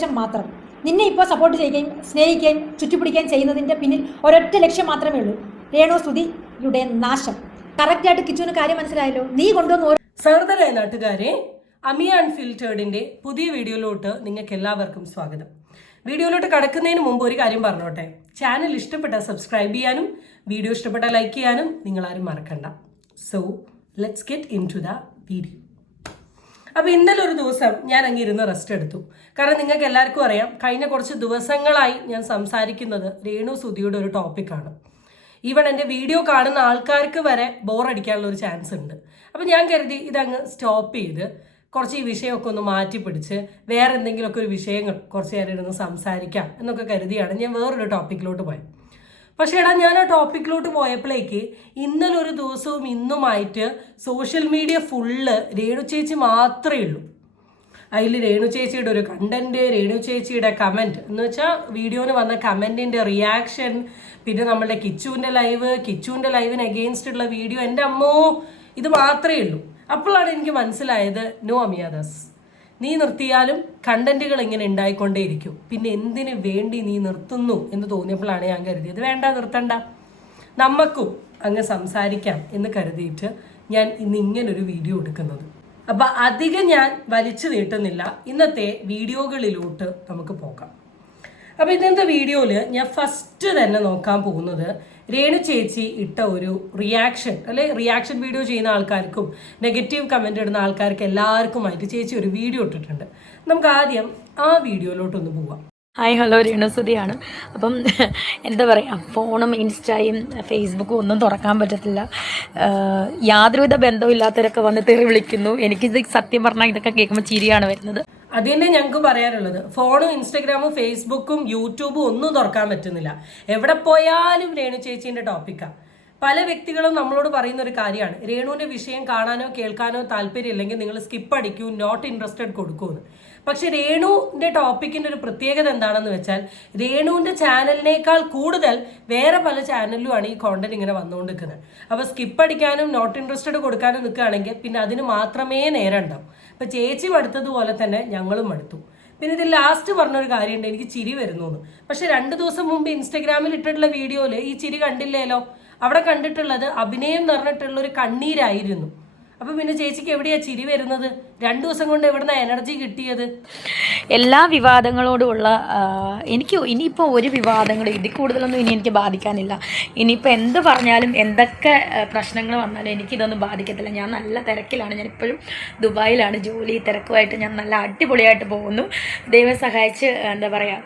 മാത്രം നിന്നെ ഇപ്പോൾ സപ്പോർട്ട് ചെയ്യുകയും സ്നേഹിക്കുകയും ചുറ്റിപ്പിടിക്കുകയും ചെയ്യുന്നതിൻ്റെ പിന്നിൽ ഒരൊറ്റ ലക്ഷ്യം മാത്രമേ ഉള്ളൂ, രേണുസുതിയുടെ നാശം. കറക്റ്റായിട്ട് കിച്ചുവിന് കാര്യം മനസ്സിലായല്ലോ. നീ കൊണ്ടുവന്ന് സഹൃദരായ നാട്ടുകാരെ, അമിയ അൺഫിൽറ്റേർഡിന്റെ പുതിയ വീഡിയോയിലോട്ട് നിങ്ങൾക്ക് എല്ലാവർക്കും സ്വാഗതം. വീഡിയോയിലോട്ട് കടക്കുന്നതിന് മുമ്പ് ഒരു കാര്യം പറഞ്ഞോട്ടെ. ചാനൽ ഇഷ്ടപ്പെട്ടാൽ സബ്സ്ക്രൈബ് ചെയ്യാനും വീഡിയോ ഇഷ്ടപ്പെട്ടാൽ ലൈക്ക് ചെയ്യാനും നിങ്ങളാരും മറക്കണ്ട. So let's get into the video. അപ്പോൾ ഇന്നലെ ഒരു ദിവസം ഞാൻ അങ്ങിരുന്ന് റെസ്റ്റ് എടുത്തു. കാരണം നിങ്ങൾക്ക് എല്ലാവർക്കും അറിയാം, കഴിഞ്ഞ കുറച്ച് ദിവസങ്ങളായി ഞാൻ സംസാരിക്കുന്നത് രേണുസുതിയുടെ ഒരു ടോപ്പിക്കാണ്. ഈവൺ എൻ്റെ വീഡിയോ കാണുന്ന ആൾക്കാർക്ക് വരെ ബോറടിക്കാനുള്ള ഒരു ചാൻസ് ഉണ്ട്. അപ്പോൾ ഞാൻ കരുതി ഇതങ്ങ് സ്റ്റോപ്പ് ചെയ്ത് കുറച്ച് ഈ വിഷയമൊക്കെ ഒന്ന് മാറ്റി പിടിച്ച് വേറെ എന്തെങ്കിലുമൊക്കെ ഒരു വിഷയങ്ങൾ കുറച്ച് നേരം ഇരുന്ന് സംസാരിക്കാം എന്നൊക്കെ കരുതിയാണ് ഞാൻ വേറൊരു ടോപ്പിക്കിലോട്ട് പോയത്. പക്ഷേ ഞാൻ ആ ടോപ്പിക്കിലോട്ട് പോയപ്പോഴേക്ക് ഇന്നലെ ഒരു ദിവസവും ഇന്നുമായിട്ട് സോഷ്യൽ മീഡിയ ഫുള്ള് രേണു ചേച്ചി മാത്രമേ ഉള്ളൂ. അതിൽ രേണു ചേച്ചിയുടെ ഒരു കണ്ടന്റ്, രേണു ചേച്ചിയുടെ കമൻറ്റ് എന്ന് വെച്ചാൽ വീഡിയോന് വന്ന കമൻറ്റിൻ്റെ റിയാക്ഷൻ, പിന്നെ നമ്മളുടെ കിച്ചുവിൻ്റെ ലൈവിന് അഗെയിൻസ്റ്റ് ഉള്ള വീഡിയോ. എൻ്റെ അമ്മോ, ഇത് മാത്രമേ ഉള്ളൂ. അപ്പോഴാണ് എനിക്ക് മനസ്സിലായത്, നോ അമിയാദാസ്, നീ നിർത്തിയാലും കണ്ടന്റുകൾ ഇങ്ങനെ ഉണ്ടായിക്കൊണ്ടേയിരിക്കും. പിന്നെ എന്തിനു വേണ്ടി നീ നിർത്തുന്നു എന്ന് തോന്നിയപ്പോഴാണ് ഞാൻ കരുതിയത് വേണ്ട, നിർത്തണ്ട, നമുക്കും അങ്ങ് സംസാരിക്കാം എന്ന് കരുതിയിട്ട് ഞാൻ ഇന്ന് ഇങ്ങനൊരു വീഡിയോ എടുക്കുന്നത്. അപ്പം അധികം ഞാൻ വലിച്ചു നീട്ടുന്നില്ല, ഇന്നത്തെ വീഡിയോകളിലോട്ട് നമുക്ക് പോകാം. അപ്പം ഇന്നത്തെ വീഡിയോയിൽ ഞാൻ ഫസ്റ്റ് തന്നെ നോക്കാൻ പോകുന്നത് രേണു ചേച്ചി ഇട്ട ഒരു റിയാക്ഷൻ, റിയാക്ഷൻ വീഡിയോ ചെയ്യുന്ന ആൾക്കാർക്കും നെഗറ്റീവ് കമൻ്റ് ഇടുന്ന ആൾക്കാർക്ക് എല്ലാവർക്കുമായിട്ട് ചേച്ചി ഒരു വീഡിയോ ഇട്ടിട്ടുണ്ട്. നമുക്ക് ആദ്യം ആ വീഡിയോയിലോട്ടൊന്ന് പോവാം. ഹായ്, ഹലോ, രേണുസുതിയാണ്. അപ്പം എന്താ പറയുക, ഫോണും ഇൻസ്റ്റയും ഫേസ്ബുക്കും ഒന്നും തുറക്കാൻ പറ്റത്തില്ല. യാതൊരുവിധ ബന്ധമില്ലാത്തവരൊക്കെ വന്ന് തെറി വിളിക്കുന്നു. എനിക്കിത് സത്യം പറഞ്ഞാൽ ഇതൊക്കെ കേൾക്കുമ്പോൾ ചിരിയാണ് വരുന്നത്. അത് തന്നെ ഞങ്ങൾക്ക് പറയാനുള്ളത്. ഫോണും ഇൻസ്റ്റഗ്രാമും ഫേസ്ബുക്കും യൂട്യൂബും ഒന്നും തുറക്കാൻ പറ്റുന്നില്ല. എവിടെ പോയാലും രേണു ചേച്ചീൻ്റെ ടോപ്പിക്കാണ്. പല വ്യക്തികളും നമ്മളോട് പറയുന്ന ഒരു കാര്യമാണ്, രേണുവിൻ്റെ വിഷയം കാണാനോ കേൾക്കാനോ താല്പര്യമില്ലെങ്കിൽ നിങ്ങൾ സ്കിപ്പ് അടിക്കൂ, നോട്ട് ഇൻട്രസ്റ്റഡ് കൊടുക്കുമെന്ന്. പക്ഷെ രേണുവിൻ്റെ ടോപ്പിക്കിൻ്റെ ഒരു പ്രത്യേകത എന്താണെന്ന് വെച്ചാൽ, രേണുവിൻ്റെ ചാനലിനേക്കാൾ കൂടുതൽ വേറെ പല ചാനലിലുമാണ് ഈ കോണ്ടന്റ് ഇങ്ങനെ വന്നുകൊണ്ടിരിക്കുന്നത്. അപ്പോൾ സ്കിപ്പ് അടിക്കാനും നോട്ട് ഇൻട്രസ്റ്റഡ് കൊടുക്കാനും നിൽക്കുകയാണെങ്കിൽ പിന്നെ അതിന് മാത്രമേ നേരം ഉണ്ടാവും. അപ്പോൾ ചേച്ചി മടുത്തതുപോലെ തന്നെ ഞങ്ങളും മടുത്തു. പിന്നെ ഇതിൽ ലാസ്റ്റ് പറഞ്ഞൊരു കാര്യമുണ്ട്, എനിക്ക് ചിരി വരുന്നു. പക്ഷെ 2 ദിവസം മുമ്പ് ഇൻസ്റ്റഗ്രാമിൽ ഇട്ടിട്ടുള്ള വീഡിയോയിൽ ഈ ചിരി കണ്ടില്ലേലോ. അവിടെ കണ്ടിട്ടുള്ളത് അഭിനയം എന്ന് പറഞ്ഞിട്ടുള്ള ഒരു കണ്ണീരായിരുന്നു. അപ്പൊ പിന്നെ ചേച്ചിക്ക് എവിടെയാ ചിരി വരുന്നത്? 2 ദിവസം കൊണ്ട് എവിടുന്ന എനർജി കിട്ടിയത്? എല്ലാ വിവാദങ്ങളോടുമുള്ള എനിക്ക് ഇനിയിപ്പോൾ ഒരു വിവാദങ്ങളും ഇതിൽ കൂടുതലൊന്നും ഇനി എനിക്ക് ബാധിക്കാനില്ല. ഇനിയിപ്പോൾ എന്ത് പറഞ്ഞാലും എന്തൊക്കെ പ്രശ്നങ്ങൾ വന്നാലും എനിക്കിതൊന്നും ബാധിക്കത്തില്ല. ഞാൻ നല്ല തിരക്കിലാണ്. ഞാനിപ്പോഴും ദുബായിലാണ്. ജോലി തിരക്കുമായിട്ട് ഞാൻ നല്ല അടിപൊളിയായിട്ട് പോകുന്നു. ദൈവം സഹായിച്ച് എന്താ പറയുക,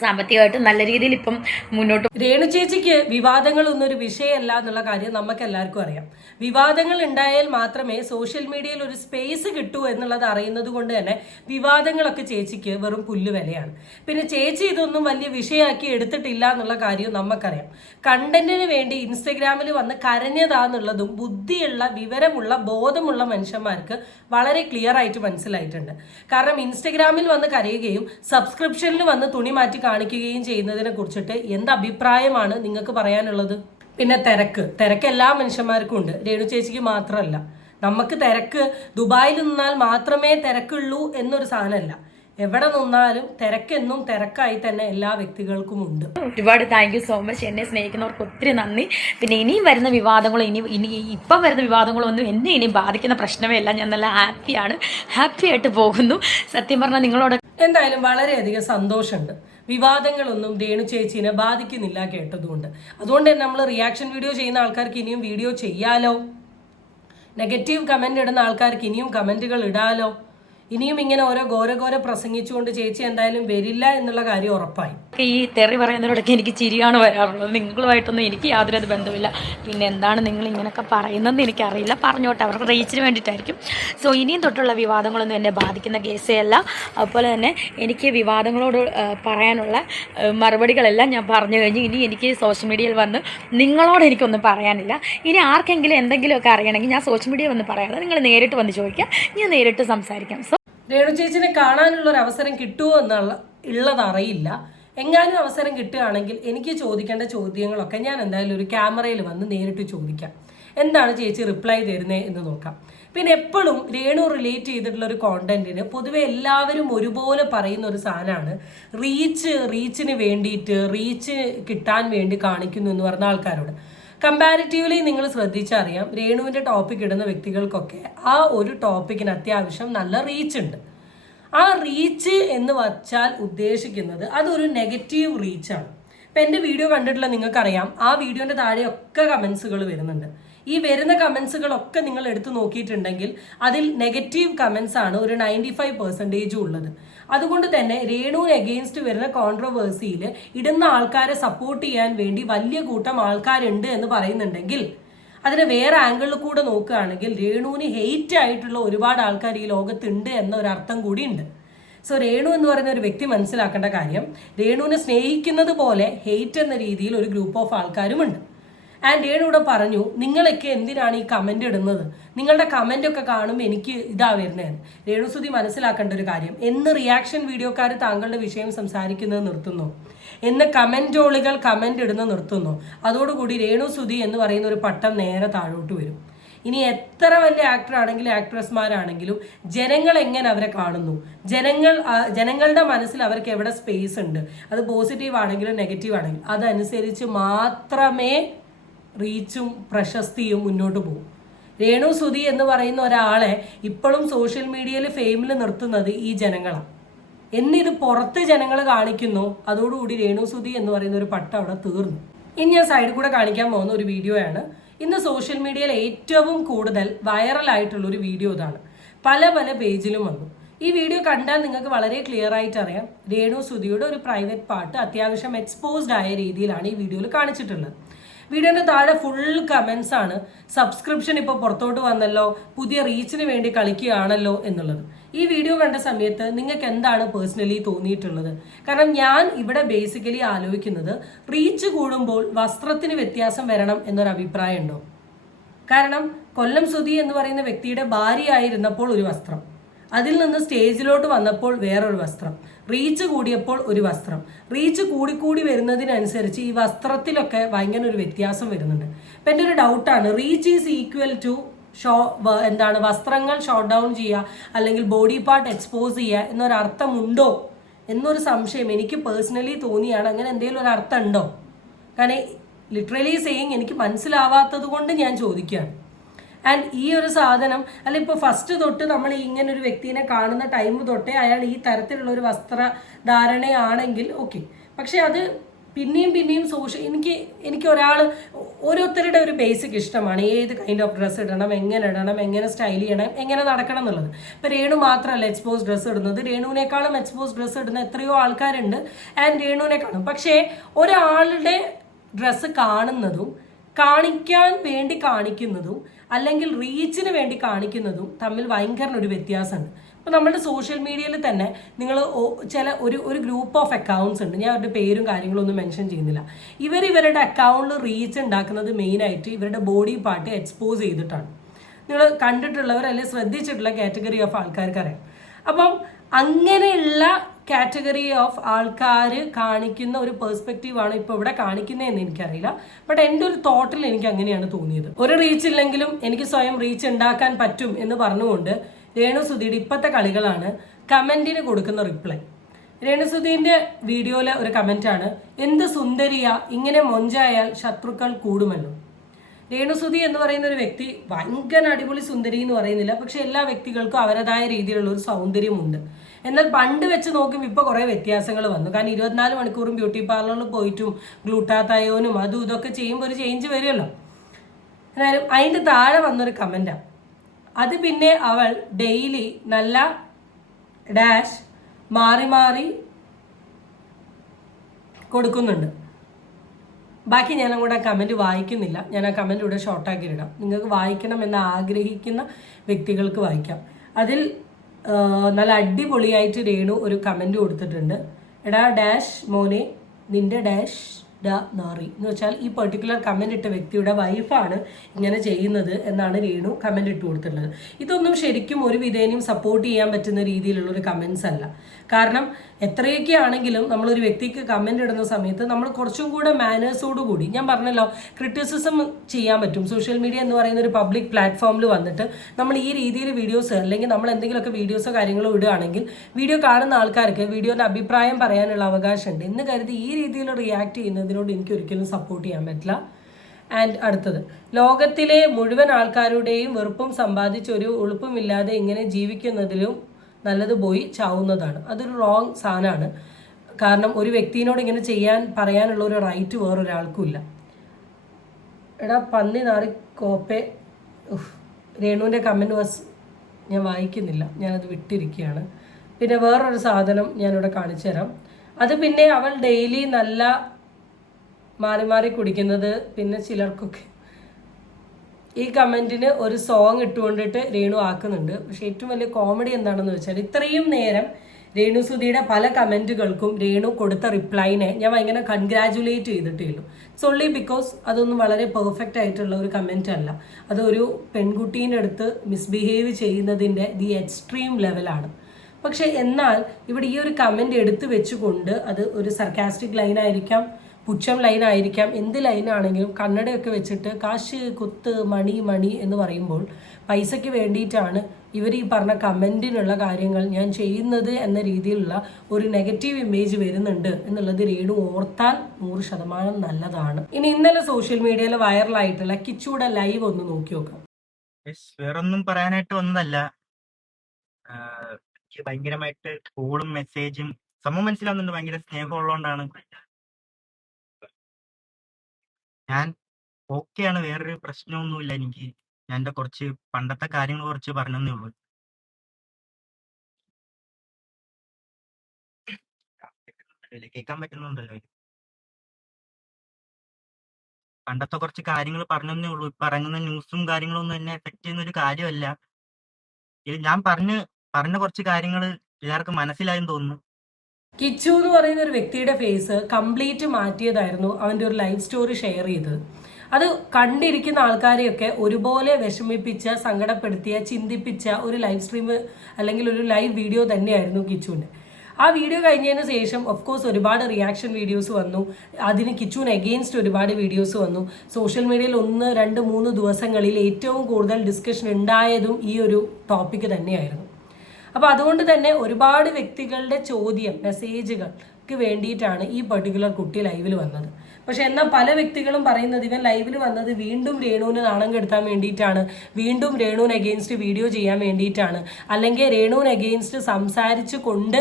സാമ്പത്തികമായിട്ട് നല്ല രീതിയിൽ ഇപ്പം മുന്നോട്ട്. രേണു ചേച്ചിക്ക് വിവാദങ്ങളൊന്നും ഒരു വിഷയമല്ല എന്നുള്ള കാര്യം നമുക്ക് എല്ലാവർക്കും അറിയാം. വിവാദങ്ങൾ ഉണ്ടായാൽ മാത്രമേ സോഷ്യൽ മീഡിയയിൽ ഒരു സ്പേസ് കിട്ടൂ എന്നുള്ളത് അറിയുന്നത് കൊണ്ട് തന്നെ വിവാദങ്ങളൊക്കെ ചേച്ചിക്ക് വെറും പുല്ലുവിലയാണ്. പിന്നെ ചേച്ചി ഇതൊന്നും വലിയ വിഷയമാക്കി എടുത്തിട്ടില്ല എന്നുള്ള കാര്യവും നമുക്കറിയാം. കണ്ടന്റിന് വേണ്ടി ഇൻസ്റ്റഗ്രാമിൽ വന്ന് കരഞ്ഞതാന്നുള്ളതും ബുദ്ധിയുള്ള, വിവരമുള്ള, ബോധമുള്ള മനുഷ്യന്മാർക്ക് വളരെ ക്ലിയർ ആയിട്ട് മനസ്സിലായിട്ടുണ്ട്. കാരണം ഇൻസ്റ്റഗ്രാമിൽ വന്ന് കരയുകയും സബ്സ്ക്രിപ്ഷനിൽ വന്ന് തുണി മാറ്റി കാണിക്കുകയും ചെയ്യുന്നതിനെ കുറിച്ചിട്ട് എന്ത് അഭിപ്രായമാണ് നിങ്ങൾക്ക് പറയാനുള്ളത്? പിന്നെ തിരക്ക് എല്ലാ മനുഷ്യന്മാർക്കും ഉണ്ട്, രേണു ചേച്ചിക്ക് മാത്രമല്ല. നമുക്ക് തിരക്ക് ദുബായിൽ നിന്നാൽ മാത്രമേ തിരക്കുള്ളൂ എന്നൊരു സാധനമല്ല. എവിടെ നിന്നാലും തിരക്കെന്നും തിരക്കായി തന്നെ എല്ലാ വ്യക്തികൾക്കും ഉണ്ട്. ഒരുപാട് താങ്ക് യു സോ മച്ച്. എന്നെ സ്നേഹിക്കുന്നവർക്ക് ഒത്തിരി നന്ദി. പിന്നെ ഇനിയും വരുന്ന വിവാദങ്ങളും ഇപ്പം വരുന്ന വിവാദങ്ങളൊന്നും എന്നെ ഇനി ബാധിക്കുന്ന പ്രശ്നമേ അല്ല. ഞാൻ നല്ല ഹാപ്പി ആയിട്ട് പോകുന്നു. സത്യം പറഞ്ഞാൽ നിങ്ങളോട് എന്തായാലും വളരെയധികം സന്തോഷമുണ്ട്. വിവാദങ്ങളൊന്നും രേണു ചേച്ചീനെ ബാധിക്കുന്നില്ല കേട്ടതുകൊണ്ട്. അതുകൊണ്ട് തന്നെ നമ്മൾ റിയാക്ഷൻ വീഡിയോ ചെയ്യുന്ന ആൾക്കാർക്ക് ഇനിയും വീഡിയോ ചെയ്യാലോ, നെഗറ്റീവ് കമൻ്റ് ഇടുന്ന ആൾക്കാർക്ക് ഇനിയും കമൻറ്റുകൾ ഇടാലോ. ഇനിയും ഇങ്ങനെ ഓരോ ഘോര പ്രസംഗിച്ചുകൊണ്ട് ചേച്ചി എന്തായാലും വരില്ല എന്നുള്ള കാര്യം ഉറപ്പായി. ഈ തെറി പറയുന്നതിനോടൊക്കെ എനിക്ക് ചിരിയാണ് വരാറുള്ളത്. നിങ്ങളുമായിട്ടൊന്നും എനിക്ക് യാതൊരു ബന്ധമില്ല. പിന്നെ എന്താണ് നിങ്ങൾ ഇങ്ങനെയൊക്കെ പറയുന്നതെന്ന് എനിക്കറിയില്ല. പറഞ്ഞോട്ടെ, അവർക്ക് റീച്ചിന് വേണ്ടിയിട്ടായിരിക്കും. സോ ഇനിയും തൊട്ടുള്ള വിവാദങ്ങളൊന്നും എന്നെ ബാധിക്കുന്ന കേസേ അല്ല. അതുപോലെ തന്നെ എനിക്ക് വിവാദങ്ങളോട് പറയാനുള്ള മറുപടികളെല്ലാം ഞാൻ പറഞ്ഞു കഴിഞ്ഞു. ഇനി എനിക്ക് സോഷ്യൽ മീഡിയയിൽ വന്ന് നിങ്ങളോട് എനിക്കൊന്നും പറയാനില്ല. ഇനി ആർക്കെങ്കിലും എന്തെങ്കിലുമൊക്കെ അറിയണമെങ്കിൽ ഞാൻ സോഷ്യൽ മീഡിയ വന്ന് പറയാതെ നിങ്ങൾ നേരിട്ട് വന്ന് ചോദിക്കാം, ഞാൻ നേരിട്ട് സംസാരിക്കാം. രേണു ചേച്ചിനെ കാണാനുള്ളൊരു അവസരം കിട്ടുമോ ഉള്ളതറിയില്ല. എങ്ങാനും അവസരം കിട്ടുകയാണെങ്കിൽ എനിക്ക് ചോദിക്കേണ്ട ചോദ്യങ്ങളൊക്കെ ഞാൻ എന്തായാലും ഒരു ക്യാമറയിൽ വന്ന് നേരിട്ട് ചോദിക്കാം. എന്താണ് ചേച്ചി റിപ്ലൈ തരുന്നത് എന്ന് നോക്കാം. പിന്നെ എപ്പോഴും രേണു റിലേറ്റ് ചെയ്തിട്ടുള്ള ഒരു കോണ്ടന്റിന് പൊതുവെ എല്ലാവരും ഒരുപോലെ പറയുന്ന ഒരു സാധനമാണ് റീച്ചിന് വേണ്ടിയിട്ട് റീച്ച് കിട്ടാൻ വേണ്ടി കാണിക്കുന്നു എന്ന് പറഞ്ഞ ആൾക്കാരോട്. കമ്പാരിറ്റീവ്ലി നിങ്ങൾ ശ്രദ്ധിച്ചറിയാം, രേണുവിൻ്റെ ടോപ്പിക് ഇടുന്ന വ്യക്തികൾക്കൊക്കെ ആ ഒരു ടോപ്പിക്കിന് അത്യാവശ്യം നല്ല റീച്ച് ഉണ്ട്. ആ റീച്ച് എന്ന് വച്ചാൽ ഉദ്ദേശിക്കുന്നത് അതൊരു നെഗറ്റീവ് റീച്ചാണ്. ഇപ്പം എൻ്റെ വീഡിയോ കണ്ടിട്ടുള്ള നിങ്ങൾക്കറിയാം, ആ വീഡിയോൻ്റെ താഴെയൊക്കെ കമൻസുകൾ വരുന്നുണ്ട്. ഈ വരുന്ന കമൻസുകളൊക്കെ നിങ്ങൾ എടുത്തു നോക്കിയിട്ടുണ്ടെങ്കിൽ അതിൽ നെഗറ്റീവ് കമൻസ് ആണ് ഒരു 95% ഉള്ളത്. അതുകൊണ്ട് തന്നെ രേണുവിന് എഗെയിൻസ്റ്റ് വരുന്ന കോൺട്രവേഴ്സിയിൽ ഇടുന്ന ആൾക്കാരെ സപ്പോർട്ട് ചെയ്യാൻ വേണ്ടി വലിയ കൂട്ടം ആൾക്കാരുണ്ട് എന്ന് പറയുന്നുണ്ടെങ്കിൽ അതിനെ വേറെ ആംഗിളിൽ കൂടെ നോക്കുകയാണെങ്കിൽ രേണുവിന് ഹെയ്റ്റ് ആയിട്ടുള്ള ഒരുപാട് ആൾക്കാർ ഈ ലോകത്തുണ്ട് എന്നൊരർത്ഥം കൂടി ഉണ്ട്. സോ രേണു എന്ന് പറയുന്ന ഒരു വ്യക്തി മനസ്സിലാക്കേണ്ട കാര്യം, രേണുവിനെ സ്നേഹിക്കുന്നത് പോലെ ഹെയ്റ്റ് എന്ന രീതിയിൽ ഒരു ഗ്രൂപ്പ് ഓഫ് ആൾക്കാരുമുണ്ട്. ആൻഡ് രേണു ഇവിടെ പറഞ്ഞു, നിങ്ങളൊക്കെ എന്തിനാണ് ഈ കമന്റ് ഇടുന്നത്, നിങ്ങളുടെ കമന്റ് ഒക്കെ കാണുമ്പോൾ എനിക്ക് ഇതാ വരുന്നതെന്ന്. രേണുസുതി മനസ്സിലാക്കേണ്ട ഒരു കാര്യം, എന്ന് റിയാക്ഷൻ വീഡിയോക്കാർ താങ്കളുടെ വിഷയം സംസാരിക്കുന്നത് നിർത്തുന്നു, എന്ന് കമന്റോളികൾ കമന്റ് ഇടുന്നത് നിർത്തുന്നു, അതോടുകൂടി രേണുസുതി എന്ന് പറയുന്ന ഒരു പട്ടം നേരെ താഴോട്ട് വരും. ഇനി എത്ര വലിയ ആക്ടർ ആണെങ്കിലും ആക്ട്രസ്മാരാണെങ്കിലും ജനങ്ങൾ എങ്ങനെ അവരെ കാണുന്നു, ജനങ്ങളുടെ മനസ്സിൽ അവർക്ക് എവിടെ സ്പേസ് ഉണ്ട്, അത് പോസിറ്റീവ് ആണെങ്കിലും നെഗറ്റീവ് ആണെങ്കിലും അതനുസരിച്ച് മാത്രമേ റീച്ചും പ്രശസ്തിയും മുന്നോട്ട് പോകും. രേണു സുധി എന്ന് പറയുന്ന ഒരാളെ ഇപ്പോഴും സോഷ്യൽ മീഡിയയിൽ ഫെയിമിൽ നിർത്തുന്നത് ഈ ജനങ്ങളാണ്. എന്നിത് പുറത്ത് ജനങ്ങൾ കാണിക്കുന്നു, അതോടുകൂടി രേണു സുധി എന്ന് പറയുന്ന ഒരു പട്ടം അവിടെ തീർന്നു. ഇനി ഞാൻ സൈഡിൽ കൂടെ കാണിക്കാൻ പോകുന്ന ഒരു വീഡിയോ ആണ്. ഇന്ന് സോഷ്യൽ മീഡിയയിൽ ഏറ്റവും കൂടുതൽ വൈറലായിട്ടുള്ള ഒരു വീഡിയോ ഇതാണ്. പല പേജിലും വന്നു. ഈ വീഡിയോ കണ്ടാൽ നിങ്ങൾക്ക് വളരെ ക്ലിയർ ആയിട്ട് അറിയാം, രേണു സുധിയുടെ ഒരു പ്രൈവറ്റ് പാർട്ട് അത്യാവശ്യം എക്സ്പോസ്ഡ് ആയ രീതിയിലാണ് ഈ വീഡിയോയിൽ കാണിച്ചിട്ടുള്ളത്. വീഡിയോന്റെ താഴെ ഫുൾ കമന്റ്സ് ആണ്, സബ്സ്ക്രിപ്ഷൻ ഇപ്പോൾ പുറത്തോട്ട് വന്നല്ലോ, പുതിയ റീച്ചിന് വേണ്ടി കളിക്കുകയാണല്ലോ എന്നുള്ളത്. ഈ വീഡിയോ കണ്ട സമയത്ത് നിങ്ങൾക്ക് എന്താണ് പേഴ്സണലി തോന്നിയിട്ടുള്ളത്? കാരണം ഞാൻ ഇവിടെ ബേസിക്കലി ആലോചിക്കുന്നത്, റീച്ച് കൂടുമ്പോൾ വസ്ത്രത്തിന് വ്യത്യാസം വരണം എന്നൊരു അഭിപ്രായം ഉണ്ടോ? കാരണം കൊല്ലം സുധി എന്ന് പറയുന്ന വ്യക്തിയുടെ ഭാര്യയായിരുന്നപ്പോൾ ഒരു വസ്ത്രം, അതിൽ നിന്ന് സ്റ്റേജിലോട്ട് വന്നപ്പോൾ വേറൊരു വസ്ത്രം, റീച്ച് കൂടിയപ്പോൾ ഒരു വസ്ത്രം, റീച്ച് കൂടിക്കൂടി വരുന്നതിനനുസരിച്ച് ഈ വസ്ത്രത്തിലൊക്കെ ഭയങ്കര ഒരു വ്യത്യാസം വരുന്നുണ്ട്. അപ്പം എൻ്റെ ഒരു ഡൗട്ടാണ്, റീച്ച് ഈസ് ഈക്വൽ ടു വസ്ത്രങ്ങൾ ഷോട്ട് ഡൗൺ ചെയ്യുക അല്ലെങ്കിൽ ബോഡി പാർട്ട് എക്സ്പോസ് ചെയ്യുക എന്നൊരർത്ഥമുണ്ടോ എന്നൊരു സംശയം എനിക്ക് പേഴ്സണലി തോന്നിയാണ്. അങ്ങനെ എന്തെങ്കിലും ഒരു അർത്ഥം ഉണ്ടോ? കാരണം ലിറ്ററലി സെയിങ് എനിക്ക് മനസ്സിലാവാത്തത് കൊണ്ട് ഞാൻ ചോദിക്കുകയാണ്. ആൻഡ് ഈ ഒരു സാധനം അല്ല, ഇപ്പോൾ ഫസ്റ്റ് തൊട്ട് നമ്മൾ ഇങ്ങനെ ഒരു വ്യക്തിനെ കാണുന്ന ടൈം തൊട്ടേ അയാൾ ഈ തരത്തിലുള്ള ഒരു വസ്ത്രധാരണയാണെങ്കിൽ ഓക്കെ. പക്ഷെ അത് പിന്നെയും എനിക്ക് ഓരോരുത്തരുടെ ഒരു ബേസിക് ഇഷ്ടമാണ്, ഏത് കൈൻഡ് ഓഫ് ഡ്രസ്സ് ഇടണം, എങ്ങനെ സ്റ്റൈൽ ചെയ്യണം, എങ്ങനെ നടക്കണം എന്നുള്ളത്. ഇപ്പം രേണു മാത്രമല്ല എക്സ്പോസ് ഡ്രസ്സ് ഇടുന്നത്, രേണുവിനേക്കാളും എക്സ്പോസ് ഡ്രസ്സ് ഇടുന്ന എത്രയോ ആൾക്കാരുണ്ട് ആൻഡ് രേണുവിനെ കാണും. പക്ഷേ ഒരാളുടെ ഡ്രസ്സ് കാണുന്നതും കാണിക്കാൻ വേണ്ടി കാണിക്കുന്നതും അല്ലെങ്കിൽ റീച്ചിന് വേണ്ടി കാണിക്കുന്നതും തമ്മിൽ ഭയങ്കര ഒരു വ്യത്യാസമുണ്ട്. ഇപ്പോൾ നമ്മുടെ സോഷ്യൽ മീഡിയയിൽ തന്നെ നിങ്ങൾ ഒരു ഗ്രൂപ്പ് ഓഫ് അക്കൗണ്ട്സ് ഉണ്ട്, ഞാൻ അവരുടെ പേരും കാര്യങ്ങളും ഒന്നും മെൻഷൻ ചെയ്യുന്നില്ല. ഇവരുടെ അക്കൗണ്ടിൽ റീച്ച് ഉണ്ടാക്കുന്നത് മെയിനായിട്ട് ഇവരുടെ ബോഡി പാർട്ട് എക്സ്പോസ് ചെയ്തിട്ടാണ്. നിങ്ങൾ കണ്ടിട്ടുള്ളവർ അല്ലെങ്കിൽ ശ്രദ്ധിച്ചിട്ടുള്ള കാറ്റഗറി ഓഫ് ആൾക്കാർക്കറിയാം. അപ്പം അങ്ങനെയുള്ള കാറ്റഗറി ഓഫ് ആൾക്കാർ കാണിക്കുന്ന ഒരു പെർസ്പെക്റ്റീവാണ് ഇപ്പോൾ ഇവിടെ കാണിക്കുന്നതെന്ന് എനിക്കറിയില്ല. ബട്ട് എൻ്റെ ഒരു തോട്ടിൽ എനിക്ക് അങ്ങനെയാണ് തോന്നിയത്. ഒരു റീച്ച് ഇല്ലെങ്കിലും എനിക്ക് സ്വയം റീച്ച് ഉണ്ടാക്കാൻ പറ്റും എന്ന് പറഞ്ഞുകൊണ്ട് രേണുസുധിയുടെ ഇപ്പോഴത്തെ കളികളാണ് കമൻറ്റിന് കൊടുക്കുന്ന റിപ്ലൈ. രേണുസുധീൻ്റെ വീഡിയോയിലെ ഒരു കമൻറ്റാണ്, എന്ത് സുന്ദരിയ, ഇങ്ങനെ മൊഞ്ചായാൽ ശത്രുക്കൾ കൂടുമല്ലോ. രേണുസുധി എന്ന് പറയുന്ന ഒരു വ്യക്തി ഭയങ്കര അടിപൊളി സുന്ദരി എന്ന് പറയുന്നില്ല, പക്ഷെ എല്ലാ വ്യക്തികൾക്കും അവരുടേതായ രീതിയിലുള്ള ഒരു സൗന്ദര്യമുണ്ട്. എന്നാൽ പണ്ട് വെച്ച് നോക്കുമ്പോൾ ഇപ്പോൾ കുറേ വ്യത്യാസങ്ങൾ വന്നു. കാരണം 24 മണിക്കൂറും ബ്യൂട്ടി പാർലറിൽ പോയിട്ടും ഗ്ലൂട്ടാത്തയോനും അതും ഇതൊക്കെ ചെയ്യുമ്പോൾ ഒരു ചേഞ്ച് വരുമല്ലോ. എന്നാലും അതിൻ്റെ താഴെ വന്നൊരു കമൻറ്റാണ്, അത് പിന്നെ അവൾ ഡെയിലി നല്ല ഡാഷ് മാറി കൊടുക്കുന്നുണ്ട്. ബാക്കി ഞാൻ അങ്ങോട്ട് ആ കമൻറ്റ് വായിക്കുന്നില്ല, ഞാൻ ആ കമൻറ്റ് ഇവിടെ ഷോർട്ടാക്കി ഇടാം. നിങ്ങൾക്ക് വായിക്കണം എന്ന് ആഗ്രഹിക്കുന്ന വ്യക്തികൾക്ക് വായിക്കാം. അതിൽ നല്ല അടിപൊളിയായിട്ട് രേണു ഒരു കമൻറ്റ് കൊടുത്തിട്ടുണ്ട്, എടാ ഡാഷ് മോനെ നിൻ്റെ ഡാഷ് ഡ നാറി എന്ന് വെച്ചാൽ ഈ പെർട്ടിക്കുലർ കമൻ്റ് ഇട്ട വ്യക്തിയുടെ വൈഫാണ് ഇങ്ങനെ ചെയ്യുന്നത് എന്നാണ് രേണു കമൻ്റ് ഇട്ട് കൊടുത്തിട്ടുള്ളത്. ഇതൊന്നും ശരിക്കും ഒരു വിധേനയും സപ്പോർട്ട് ചെയ്യാൻ പറ്റുന്ന രീതിയിലുള്ള ഒരു കമൻസ് അല്ല. കാരണം എത്രയൊക്കെ ആണെങ്കിലും നമ്മളൊരു വ്യക്തിക്ക് കമൻ്റ് ഇടുന്ന സമയത്ത് നമ്മൾ കുറച്ചും കൂടെ മാനേഴ്സോടുകൂടി, ഞാൻ പറഞ്ഞല്ലോ ക്രിറ്റിസിസം ചെയ്യാൻ പറ്റും. സോഷ്യൽ മീഡിയ എന്ന് പറയുന്ന ഒരു പബ്ലിക് പ്ലാറ്റ്ഫോമിൽ വന്നിട്ട് നമ്മൾ ഈ രീതിയിൽ വീഡിയോസ് അല്ലെങ്കിൽ നമ്മൾ എന്തെങ്കിലുമൊക്കെ വീഡിയോസോ കാര്യങ്ങളോ ഇടുകയാണെങ്കിൽ വീഡിയോ കാണുന്ന ആൾക്കാർക്ക് വീഡിയോൻ്റെ അഭിപ്രായം പറയാനുള്ള അവകാശമുണ്ട് എന്ന് കരുതി ഈ രീതിയിൽ റിയാക്ട് ചെയ്യുന്നതിനോട് എനിക്ക് ഒരിക്കലും സപ്പോർട്ട് ചെയ്യാൻ പറ്റില്ല. ആൻഡ് അടുത്തത്, ലോകത്തിലെ മുഴുവൻ ആൾക്കാരുടെയും വെറുപ്പും സമ്പാദിച്ച് ഒരു ഉളുപ്പുമില്ലാതെ ഇങ്ങനെ ജീവിക്കുന്നതിലും നല്ലത് പോയി ചാവുന്നതാണ്. അതൊരു റോങ് സാധനമാണ്. കാരണം ഒരു വ്യക്തിയോട് ഇങ്ങനെ പറയാനുള്ള ഒരു റൈറ്റ് വേറൊരാൾക്കും ഇല്ല. എടാ പന്നി നാറി കോപ്പെ. രേണുവിൻ്റെ കമൻറ്റ് വാസ് ഞാൻ വായിക്കുന്നില്ല, ഞാനത് വിട്ടിരിക്കുകയാണ്. പിന്നെ വേറൊരു സാധനം ഞാനിവിടെ കാണിച്ചു തരാം. അത് പിന്നെ അവൾ ഡെയിലി നല്ല മാറി മാറി കുടിക്കുന്നത് പിന്നെ ചിലർക്കൊക്കെ ഈ കമൻറ്റിന് ഒരു സോങ് ഇട്ടുകൊണ്ടിട്ട് രേണു ആക്കുന്നുണ്ട്. പക്ഷെ ഏറ്റവും വലിയ കോമഡി എന്താണെന്ന് വെച്ചാൽ ഇത്രയും നേരം രേണു സുധിയുടെ പല കമൻറ്റുകൾക്കും രേണു കൊടുത്ത റിപ്ലൈനെ ഞാൻ ഭയങ്കര കൺഗ്രാജുലേറ്റ് ചെയ്തിട്ടേ ഉള്ളൂ. ഇറ്റ്സ് ഓൺലി ബിക്കോസ് അതൊന്നും വളരെ പെർഫെക്റ്റ് ആയിട്ടുള്ള ഒരു കമൻറ്റ് അല്ല. അതൊരു പെൺകുട്ടീൻ്റെ അടുത്ത് മിസ്ബിഹേവ് ചെയ്യുന്നതിൻ്റെ ദി എക്സ്ട്രീം ലെവലാണ്. പക്ഷെ എന്നാൽ ഇവിടെ ഈ ഒരു കമൻറ്റ് എടുത്തു വെച്ചുകൊണ്ട് അത് ഒരു സർക്കാസ്റ്റിക് ലൈനായിരിക്കാം, പുച്ഛം ലൈനായിരിക്കാം, എന്ത് ലൈനാണെങ്കിലും കണ്ണടയൊക്കെ വെച്ചിട്ട് കാശ് കുത്ത് മണി മണി എന്ന് പറയുമ്പോൾ പൈസയ്ക്ക് വേണ്ടിയിട്ടാണ് ഇവർ ഈ പറഞ്ഞ കമൻറ്റിനുള്ള കാര്യങ്ങൾ ഞാൻ ചെയ്യുന്നത് എന്ന രീതിയിലുള്ള ഒരു നെഗറ്റീവ് ഇമേജ് വരുന്നുണ്ട് എന്നുള്ളത് രേണു ഓർത്താൽ 100% നല്ലതാണ്. ഇനി ഇന്നലെ സോഷ്യൽ മീഡിയയിൽ വൈറലായിട്ടുള്ള കിച്ചുയുടെ ലൈവ് ഒന്ന് നോക്കി നോക്കാം. വേറൊന്നും പറയാനായിട്ട് വന്നതല്ല. എനിക്ക് ഭയങ്കരമായിട്ട് കോളും മെസ്സേജും സംഭവം മനസ്സിലാവുന്നുണ്ട്. ഭയങ്കര സ്നേഹമുള്ളതുകൊണ്ടാണ് ഞാൻ ഓക്കെയാണ്. വേറൊരു പ്രശ്നമൊന്നുമില്ല എനിക്ക്. ഞാൻ എൻ്റെ കുറച്ച് പണ്ടത്തെ കാര്യങ്ങൾ കുറച്ച് പറഞ്ഞതേ ഉള്ളൂ. കേൾക്കാൻ പറ്റുന്നുണ്ടല്ലോ. പണ്ടത്തെ കുറച്ച് കാര്യങ്ങൾ പറഞ്ഞതേ ഉള്ളൂ. ഇപ്പൊ ഇറങ്ങുന്ന ന്യൂസും കാര്യങ്ങളൊന്നും എന്നെ എഫക്ട് ചെയ്യുന്ന ഒരു കാര്യമല്ല. ഇത് ഞാൻ പറഞ്ഞ കുറച്ച് കാര്യങ്ങൾ എല്ലാവർക്കും മനസ്സിലായെന്ന് തോന്നുന്നു. കിച്ചു എന്ന് പറയുന്ന ഒരു വ്യക്തിയുടെ ഫേസ് കംപ്ലീറ്റ് മാറ്റിയതായിരുന്നു അവൻ്റെ ഒരു ലൈഫ് സ്റ്റോറി ഷെയർ ചെയ്തത്. അത് കണ്ടിരിക്കുന്ന ആൾക്കാരെയൊക്കെ ഒരുപോലെ വിഷമിപ്പിച്ച, സങ്കടപ്പെടുത്തിയ, ചിന്തിപ്പിച്ച ഒരു ലൈവ് സ്ട്രീം അല്ലെങ്കിൽ ഒരു ലൈവ് വീഡിയോ തന്നെയായിരുന്നു കിച്ചുവിൻ്റെ. ആ വീഡിയോ കഴിഞ്ഞതിന് ശേഷം ഓഫ് കോഴ്സ് ഒരുപാട് റിയാക്ഷൻ വീഡിയോസ് വന്നു. അതിന് കിച്ചുവിന് എഗെയിൻസ്റ്റ് ഒരുപാട് വീഡിയോസ് വന്നു. സോഷ്യൽ മീഡിയയിൽ 1, 2, 3 ദിവസങ്ങളിൽ ഏറ്റവും കൂടുതൽ ഡിസ്കഷൻ ഉണ്ടായതും ഈ ഒരു ടോപ്പിക്ക് തന്നെയായിരുന്നു. അപ്പോൾ അതുകൊണ്ട് തന്നെ ഒരുപാട് വ്യക്തികളുടെ ചോദ്യം, മെസ്സേജുകൾക്ക് വേണ്ടിയിട്ടാണ് ഈ പെർട്ടിക്കുലർ കുട്ടി ലൈവിൽ വന്നത്. പക്ഷെ എന്നാൽ പല വ്യക്തികളും പറയുന്നത് ഇവൻ ലൈവിൽ വന്നത് വീണ്ടും രേണുവിന് നാണം കെടുത്താൻ വേണ്ടിയിട്ടാണ്, വീണ്ടും രേണുവിന് എഗെയിൻസ്റ്റ് വീഡിയോ ചെയ്യാൻ വേണ്ടിയിട്ടാണ്, അല്ലെങ്കിൽ രേണുവിന് എഗെയിൻസ്റ്റ് സംസാരിച്ചു കൊണ്ട്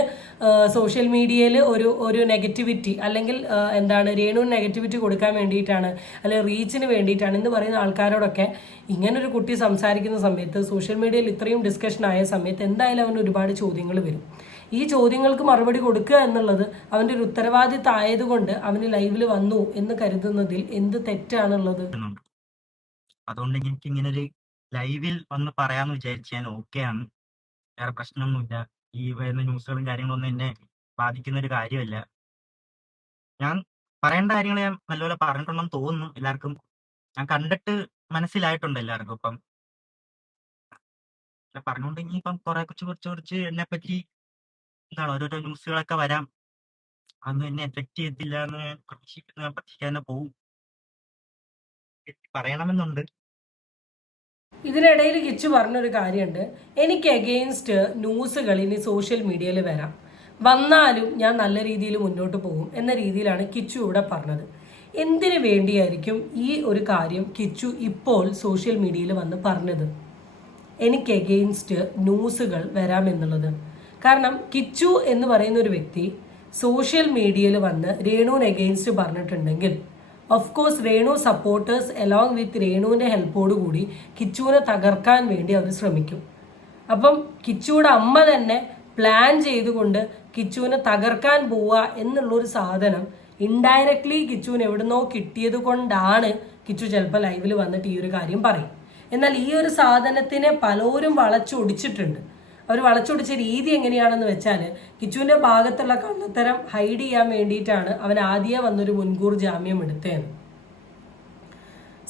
സോഷ്യൽ മീഡിയയിൽ ഒരു നെഗറ്റിവിറ്റി അല്ലെങ്കിൽ രേണുവിന് നെഗറ്റിവിറ്റി കൊടുക്കാൻ വേണ്ടിയിട്ടാണ്, അല്ലെങ്കിൽ റീച്ചിന് വേണ്ടിയിട്ടാണ് എന്ന് പറയുന്ന ആൾക്കാരോടൊക്കെ ഇങ്ങനൊരു കുട്ടി സംസാരിക്കുന്ന സമയത്ത്, സോഷ്യൽ മീഡിയയിൽ ഇത്രയും ഡിസ്കഷൻ ആയ സമയത്ത് എന്തായാലും അവന് ഒരുപാട് ചോദ്യങ്ങൾ വരും. ഈ ചോദ്യങ്ങൾക്ക് മറുപടി കൊടുക്കുക എന്നുള്ളത് അവൻ്റെ ഒരു ഉത്തരവാദിത്തം ആയതുകൊണ്ട് അവന് ലൈവിൽ വന്നു എന്ന് കരുതുന്നതിൽ എന്ത് തെറ്റാണുള്ളത്? അതുകൊണ്ട് എനിക്ക് ഇങ്ങനെ ഒരു ലൈവിൽ വന്ന് പറയാമെന്ന് വിചാരിച്ചു. ഞാൻ ഓക്കെയാണ്, വേറെ പ്രശ്നമൊന്നുമില്ല. ഈ വരുന്ന ന്യൂസുകളും കാര്യങ്ങളൊന്നും എന്നെ ബാധിക്കുന്ന ഒരു കാര്യമല്ല. ഞാൻ പറയേണ്ട കാര്യങ്ങൾ ഞാൻ നല്ലപോലെ പറഞ്ഞിട്ടുണ്ടെന്ന് തോന്നുന്നു. എല്ലാവർക്കും ഞാൻ കണ്ടിട്ട് മനസ്സിലായിട്ടുണ്ട് എല്ലാവർക്കും. ഇപ്പം പറഞ്ഞുകൊണ്ടെങ്കിൽ ഇപ്പം കുറച്ച് എന്നെ പറ്റി ഓരോരോ ന്യൂസുകളൊക്കെ വരാം. അതൊന്നും എന്നെ എഫക്ട് ചെയ്യത്തില്ല എന്ന് പ്രതീക്ഷിക്കാൻ പോവും. പറയണമെന്നുണ്ട്. ഇതിനിടയിൽ കിച്ചു പറഞ്ഞൊരു കാര്യമുണ്ട്, എനിക്ക് എഗെയിൻസ്റ്റ് ന്യൂസുകൾ ഇനി സോഷ്യൽ മീഡിയയിൽ വന്നാലും ഞാൻ നല്ല രീതിയിൽ മുന്നോട്ട് പോകും എന്ന രീതിയിലാണ് കിച്ചു ഇവിടെ പറഞ്ഞത്. എന്തിനു വേണ്ടിയായിരിക്കും ഈ ഒരു കാര്യം കിച്ചു ഇപ്പോൾ സോഷ്യൽ മീഡിയയിൽ വന്ന് പറഞ്ഞത്, എനിക്ക് എഗെയിൻസ്റ്റ് ന്യൂസുകൾ വരാമെന്നുള്ളത്? കാരണം കിച്ചു എന്ന് പറയുന്ന ഒരു വ്യക്തി സോഷ്യൽ മീഡിയയിൽ വന്ന് രേണുവിന് എഗെയിൻസ്റ്റ് പറഞ്ഞിട്ടുണ്ടെങ്കിൽ of course Renu supporters along with രേണുവിൻ്റെ ഹെൽപ്പോടുകൂടി കിച്ചുവിനെ തകർക്കാൻ വേണ്ടി അവർ ശ്രമിക്കും. അപ്പം കിച്ചുവിടെ അമ്മ തന്നെ പ്ലാൻ ചെയ്തുകൊണ്ട് കിച്ചുവിനെ തകർക്കാൻ പോവുക എന്നുള്ളൊരു സാധനം ഇൻഡയറക്ട്ലി കിച്ചുവിന് എവിടുന്നോ കിട്ടിയത് കൊണ്ടാണ് കിച്ചു ചിലപ്പോൾ ലൈവിൽ വന്നിട്ട് ഈ ഒരു കാര്യം പറയും. എന്നാൽ ഈ ഒരു സാധനത്തിനെ പലരും വളച്ചൊടിച്ചിട്ടുണ്ട്. അവർ വളച്ചൊടിച്ച രീതി എങ്ങനെയാണെന്ന് വെച്ചാൽ കിച്ചുവിൻ്റെ ഭാഗത്തുള്ള കള്ളത്തരം ഹൈഡ് ചെയ്യാൻ വേണ്ടിയിട്ടാണ് അവൻ ആദ്യം വന്നൊരു മുൻകൂർ ജാമ്യം എടുത്തതെന്ന്.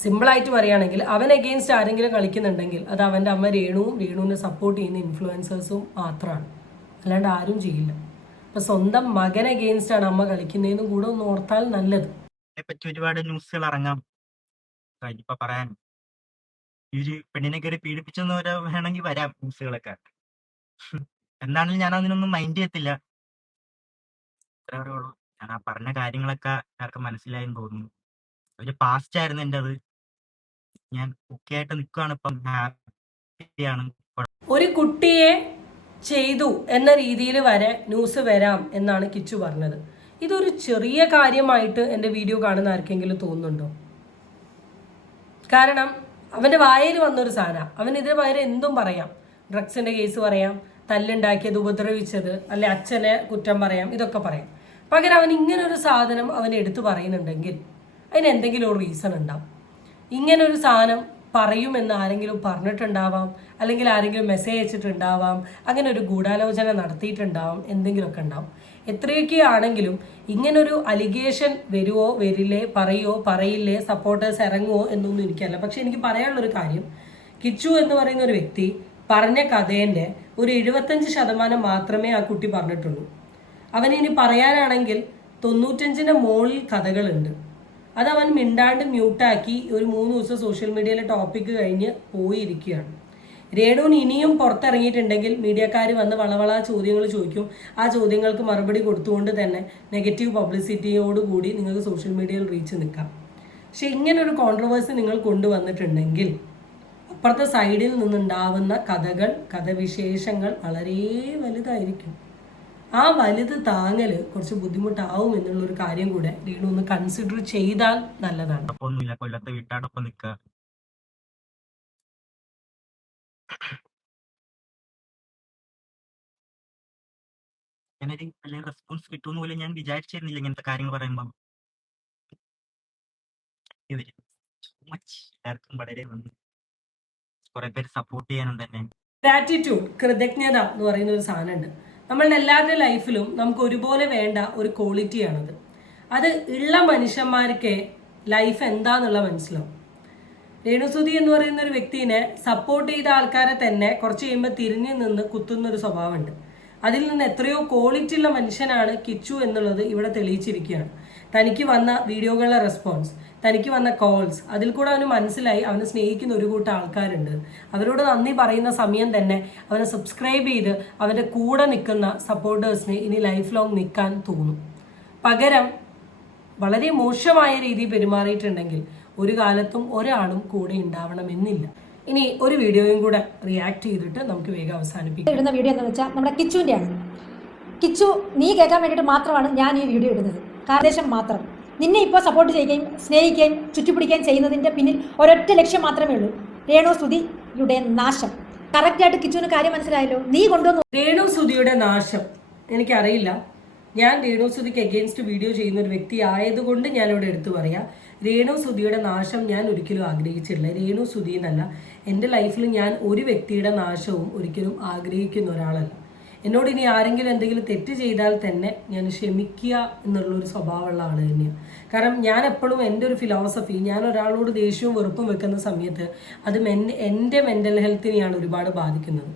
സിമ്പിളായിട്ട് പറയുകയാണെങ്കിൽ അവൻ എഗെയിൻസ്റ്റ് ആരെങ്കിലും കളിക്കുന്നുണ്ടെങ്കിൽ അത് അവൻ്റെ അമ്മ രേണുവും രേണുവിനെ സപ്പോർട്ട് ചെയ്യുന്ന ഇൻഫ്ലുവൻസേഴ്സും മാത്രമാണ്, അല്ലാണ്ട് ആരും ചെയ്യില്ല. അപ്പം സ്വന്തം മകൻ എഗെയിൻസ്റ്റ് ആണ് അമ്മ കളിക്കുന്നതെന്നും കൂടെ ഒന്ന് ഓർത്താൽ നല്ലത്. അതിനെപ്പറ്റി ഒരുപാട് ന്യൂസുകൾ ഇറങ്ങാം. ഇപ്പൊ പറയാൻ ഈ ഒരു പെണ്ണിനെ കയറി പീഡിപ്പിച്ചെന്ന് വേണമെങ്കിൽ വരാം ന്യൂസുകളൊക്കെ. എന്താണെങ്കിലും ഞാൻ അതിനൊന്നും മൈൻഡ് ചെയ്യത്തില്ല. ഇത്രേ പറയുള്ളൂ. ഞാൻ ആ പറഞ്ഞ കാര്യങ്ങളൊക്കെ ആർക്കും മനസ്സിലായെന്ന് തോന്നുന്നു. ഒരു പാസ്റ്റ് ആയിരുന്നു എൻ്റെ അത്. ഞാൻ ഓക്കെ ആയിട്ട് നിൽക്കുകയാണ്, ഇപ്പം ഹാപ്പിയാണ്. ഒരു കുട്ടിയെ ചെയ്തു എന്ന രീതിയിൽ വരെ ന്യൂസ് വരാം എന്നാണ് കിച്ചു പറഞ്ഞത്. ഇതൊരു ചെറിയ കാര്യമായിട്ട് എൻ്റെ വീഡിയോ കാണുന്ന ആർക്കെങ്കിലും തോന്നുന്നുണ്ടോ? കാരണം അവൻ്റെ വായിൽ വന്നൊരു സാധനം, അവൻ ഇതിന് പകരം എന്തും പറയാം. ഡ്രഗ്സിൻ്റെ കേസ് പറയാം, തല്ലുണ്ടാക്കിയത്, ഉപദ്രവിച്ചത്, അല്ലെ അച്ഛനെ കുറ്റം പറയാം, ഇതൊക്കെ പറയാം. പകരം അവൻ ഇങ്ങനൊരു സാധനം അവൻ എടുത്തു പറയുന്നുണ്ടെങ്കിൽ അതിന് എന്തെങ്കിലും ഒരു റീസൺ ഉണ്ടാവും. ഇങ്ങനൊരു സാധനം പറയുമെന്ന് ആരെങ്കിലും പറഞ്ഞിട്ടുണ്ടാവാം, അല്ലെങ്കിൽ ആരെങ്കിലും മെസ്സേജ് അയച്ചിട്ടുണ്ടാവാം, അങ്ങനെ ഒരു ഗൂഢാലോചന നടത്തിയിട്ടുണ്ടാവാം, എന്തെങ്കിലുമൊക്കെ ഉണ്ടാവും. എത്രയൊക്കെ ആണെങ്കിലും ഇങ്ങനൊരു അലിഗേഷൻ വരുവോ വരില്ലേ, പറയുമോ പറയില്ലേ, സപ്പോർട്ടേഴ്സ് ഇറങ്ങുമോ എന്നൊന്നും എനിക്കല്ല. പക്ഷെ എനിക്ക് പറയാനുള്ളൊരു കാര്യം, കിച്ചു എന്ന് പറയുന്ന ഒരു വ്യക്തി പറഞ്ഞ കഥേൻ്റെ ഒരു 75% മാത്രമേ ആ കുട്ടി പറഞ്ഞിട്ടുള്ളൂ. അവനിനി പറയാനാണെങ്കിൽ 95ന്റെ മുകളിൽ കഥകളുണ്ട്. അതവൻ മിണ്ടാണ്ട് മ്യൂട്ടാക്കി ഒരു 3 ദിവസം സോഷ്യൽ മീഡിയയിലെ ടോപ്പിക്ക് കഴിഞ്ഞ് പോയിരിക്കുകയാണ്. രേണുവിന് ഇനിയും പുറത്തിറങ്ങിയിട്ടുണ്ടെങ്കിൽ മീഡിയക്കാർ വന്ന് വളവള ചോദ്യങ്ങൾ ചോദിക്കും. ആ ചോദ്യങ്ങൾക്ക് മറുപടി കൊടുത്തുകൊണ്ട് തന്നെ നെഗറ്റീവ് പബ്ലിസിറ്റിയോടുകൂടി നിങ്ങൾക്ക് സോഷ്യൽ മീഡിയയിൽ റീച്ച് നിൽക്കാം. പക്ഷെ ഇങ്ങനൊരു കോൺട്രവേഴ്സി നിങ്ങൾ കൊണ്ടുവന്നിട്ടുണ്ടെങ്കിൽ അപ്പുറത്തെ സൈഡിൽ നിന്നുണ്ടാവുന്ന കഥകൾ, കഥവിശേഷങ്ങൾ വളരെ വലുതായിരിക്കും. ആ വലുത് താങ്ങൽ കുറച്ച് ബുദ്ധിമുട്ടാവും എന്നുള്ളൊരു കാര്യം കൂടെ രേണു ഒന്ന് കൺസിഡർ ചെയ്താൽ നല്ലതാണ്. ഒന്നുമില്ല, കൊല്ലത്തെ വീട്ടാടൊപ്പം നിൽക്കുക. ഞാനൊരു വലിയ റെസ്പോൺസ് കിട്ടുമെന്ന് പോലും ഞാൻ വിചാരിച്ചിരുന്നില്ല ഇങ്ങനത്തെ കാര്യങ്ങൾ പറയുമ്പോൾ. എല്ലാവർക്കും വളരെ നന്ദി. കുറെ പേര് സപ്പോർട്ട് ചെയ്യാനും തന്നെ. ഗ്രാറ്റിറ്റ്യൂഡ്, കൃതജ്ഞത എന്ന് പറയുന്ന ഒരു സാധനമുണ്ട്. നമ്മളുടെ എല്ലാവരുടെ ലൈഫിലും നമുക്ക് ഒരുപോലെ വേണ്ട ഒരു ക്വാളിറ്റിയാണത്. അത് ഉള്ള മനുഷ്യന്മാർക്ക് ലൈഫ് എന്താന്നുള്ള മനസ്സിലാവും. രേണുസുതി എന്ന് പറയുന്ന ഒരു വ്യക്തിനെ സപ്പോർട്ട് ചെയ്ത ആൾക്കാരെ തന്നെ കുറച്ച് കഴിയുമ്പോൾ തിരിഞ്ഞു നിന്ന് കുത്തുന്നൊരു സ്വഭാവമുണ്ട്. അതിൽ നിന്ന് എത്രയോ ക്വാളിറ്റി ഉള്ള മനുഷ്യനാണ് കിച്ചു എന്നുള്ളത് ഇവിടെ തെളിയിച്ചിരിക്കുകയാണ്. തനിക്ക് വന്ന വീഡിയോകളുടെ റെസ്പോൺസ്, തനിക്ക് വന്ന കോൾസ്, അതിൽ കൂടെ അവന് മനസ്സിലായി അവനെ സ്നേഹിക്കുന്ന ഒരു കൂട്ടം ആൾക്കാരുണ്ട്. അവരോട് നന്ദി പറയുന്ന സമയം തന്നെ അവനെ സബ്സ്ക്രൈബ് ചെയ്ത് അവൻ്റെ കൂടെ നിൽക്കുന്ന സപ്പോർട്ടേഴ്സിന് ഇനി ലൈഫ് ലോങ് നിൽക്കാൻ തോന്നും. പകരം വളരെ മോശമായ രീതിയിൽ പെരുമാറിയിട്ടുണ്ടെങ്കിൽ ഒരു കാലത്തും ഒരാളും കൂടെ ഉണ്ടാവണമെന്നില്ല. ഇനി ഒരു വീഡിയോയും കൂടെ റിയാക്ട് ചെയ്തിട്ട് നമുക്ക് വേഗം അവസാനിപ്പിക്കാം. ഇടുന്ന വീഡിയോ എന്താണെന്ന് വെച്ചാൽ നമ്മുടെ കിച്ചുവിൻ്റെ ആണ്. കിച്ചു, നീ കേൾക്കാൻ വേണ്ടിയിട്ട് മാത്രമാണ് ഞാൻ ഈ വീഡിയോ ഇടുന്നത്. കാരണദേശം മാത്രം. നിന്നെ ഇപ്പോൾ സപ്പോർട്ട് ചെയ്യുകയും സ്നേഹിക്കുകയും ചുറ്റിപ്പിടിക്കുകയും ചെയ്യുന്നതിൻ്റെ പിന്നിൽ ഒരൊറ്റ ലക്ഷ്യം മാത്രമേ ഉള്ളൂ, രേണുസുതിയുടെ നാശം. കറക്റ്റായിട്ട് കിച്ചുവിന് കാര്യം മനസ്സിലായല്ലോ. നീ കൊണ്ടുവന്നു രേണുസുതിയുടെ നാശം എനിക്കറിയില്ല. ഞാൻ രേണുസുതിക്ക് എഗെയിൻസ്റ്റ് വീഡിയോ ചെയ്യുന്ന ഒരു വ്യക്തി ആയതുകൊണ്ട് ഞാനിവിടെ എടുത്തു പറയാം. രേണുസുതിയുടെ നാശം ഞാൻ ഒരിക്കലും ആഗ്രഹിച്ചിട്ടില്ല. രേണുസുതി എന്നല്ല, എൻ്റെ ലൈഫിൽ ഞാൻ ഒരു വ്യക്തിയുടെ നാശവും ഒരിക്കലും ആഗ്രഹിക്കുന്ന ഒരാളല്ല. എന്നോട് ഇനി ആരെങ്കിലും എന്തെങ്കിലും തെറ്റ് ചെയ്താൽ തന്നെ ഞാൻ ക്ഷമിക്കുക എന്നുള്ളൊരു സ്വഭാവമുള്ള ആൾ തന്നെയാണ്. കാരണം ഞാൻ എപ്പോഴും എൻ്റെ ഒരു ഫിലോസഫി, ഞാൻ ഒരാളോട് ദേഷ്യവും വെറുപ്പും വെക്കുന്ന സമയത്ത് അത് എൻ്റെ മെൻ്റൽ ഹെൽത്തിനെയാണ് ഒരുപാട് ബാധിക്കുന്നത്.